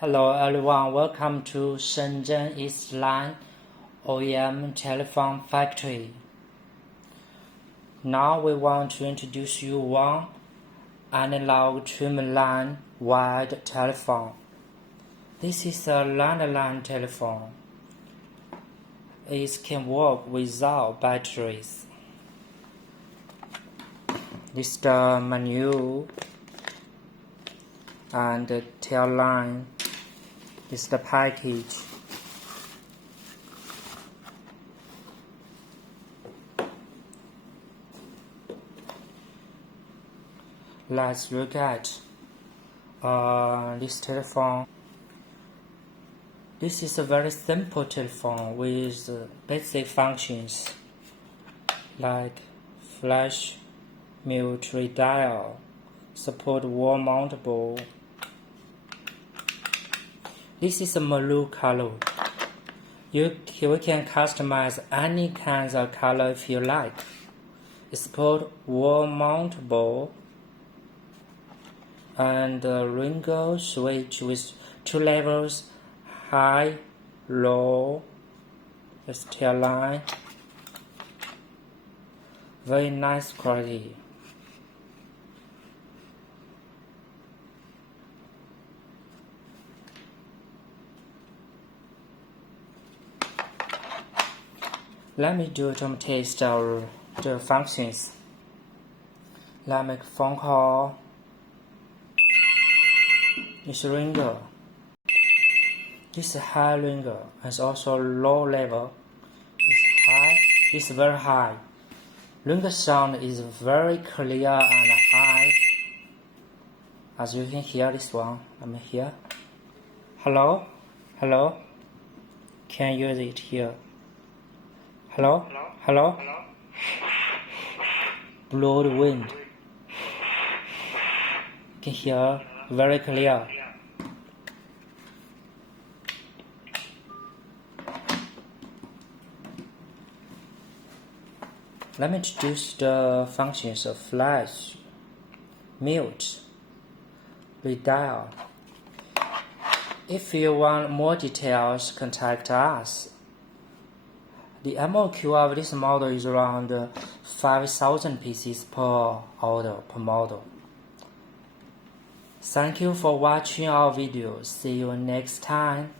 Hello everyone, welcome to Shenzhen East Line OEM telephone factory. Now we want to introduce you one analog trim line wired telephone. This is a landline telephone. It can work without batteries. This is the menu and the tail line. This is the package. Let's look at this telephone. This is a very simple telephone with basic functions like flash, mute, redial, support wall mountable. This is a maroon color. We can customize any kinds of color if you like. It supports wall mountable and a ringo switch with 2 levels, high, low. This tail line. Very nice quality. Let me do some test of the functions. Let's make a phone call. This ringer. This is high ringer. It's also low level. It's high. It's very high. Ringer sound is very clear and high. As you can hear this one. I'm here. Hello? Hello? Can use it here. Hello? Hello? Blow the wind. You can hear very clear. Let me introduce the functions of flash, mute, redial. If you want more details, contact us. The MOQ of this model is around 5,000 pieces per order, per model. Thank you for watching our video. See you next time.